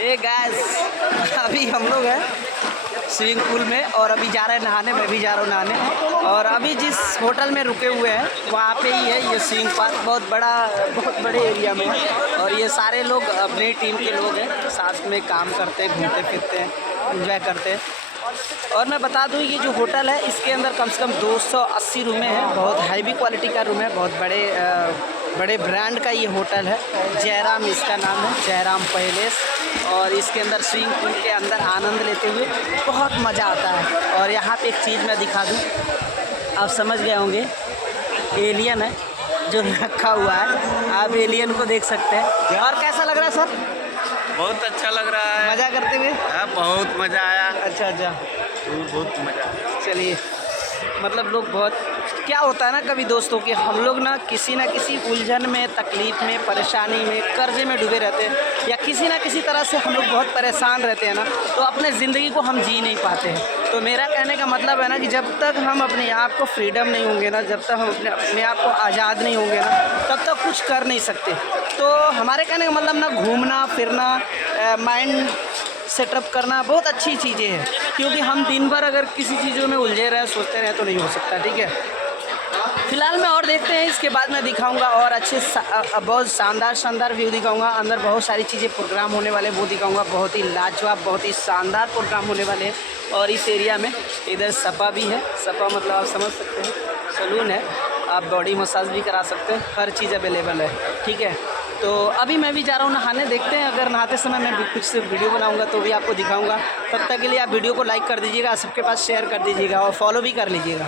ए guys, अभी हम लोग हैं स्विमिंग पूल में और अभी जा रहे हैं नहाने। मैं भी जा रहा हूँ नहाने। और अभी जिस होटल में रुके हुए हैं वहाँ पे ही है ये स्विमिंग पार्क। बहुत बड़े एरिया में है और ये सारे लोग अपनी टीम के लोग हैं, साथ में काम करते हैं, घूमते फिरते हैं, एंजॉय करते हैं। और मैं बता दूं ये जो होटल है इसके अंदर कम से कम 280 रूमें हैं। बहुत हैवी क्वालिटी का रूम है, बहुत बड़े ब्रांड का ये होटल है। जयराम इसका नाम है, जयराम पैलेस। और इसके अंदर स्विमिंग पूल के अंदर आनंद लेते हुए बहुत मज़ा आता है। और यहाँ पे एक चीज़ मैं दिखा दूँ, आप समझ गए होंगे, एलियन है जो रखा हुआ है। आप एलियन को देख सकते हैं। और कैसा लग रहा है सर? बहुत अच्छा लग रहा है। मज़ा करते हुए? बहुत मज़ा आया। अच्छा, बहुत मज़ा। चलिए, मतलब लोग बहुत, क्या होता है ना कभी दोस्तों कि हम लोग ना किसी उलझन में, तकलीफ़ में, परेशानी में, कर्जे में डूबे रहते हैं या किसी ना किसी तरह से हम लोग बहुत परेशान रहते हैं ना, तो अपने ज़िंदगी को हम जी नहीं पाते हैं। तो मेरा कहने का मतलब है ना कि जब तक हम अपने आप को फ्रीडम नहीं होंगे ना, जब तक हम अपने आप को आज़ाद नहीं होंगे ना, तब तक कुछ कर नहीं सकते। तो हमारे कहने का मतलब ना घूमना फिरना, माइंड सेटअप करना बहुत अच्छी चीज़ें हैं, क्योंकि हम दिन भर अगर किसी चीज़ों में उलझे रहे, सोचते रहे तो नहीं हो सकता। ठीक है, फिलहाल मैं और देखते हैं, इसके बाद मैं दिखाऊंगा और अच्छे बहुत शानदार व्यू दिखाऊंगा। अंदर बहुत सारी चीज़ें प्रोग्राम होने वाले, वो दिखाऊंगा। बहुत ही लाजवाब, बहुत ही शानदार प्रोग्राम होने वाले हैं। और इस एरिया में इधर सपा भी है। सपा मतलब आप समझ सकते हैं, सैलून है, आप बॉडी मसाज भी करा सकते हैं, हर चीज़ अवेलेबल है। ठीक है, तो अभी मैं भी जा रहा हूँ नहाने। देखते हैं, अगर नहाते समय मैं कुछ से वीडियो बनाऊंगा तो भी आपको दिखाऊंगा। तब तक के लिए आप वीडियो को लाइक कर दीजिएगा, सबके पास शेयर कर दीजिएगा और फॉलो भी कर लीजिएगा।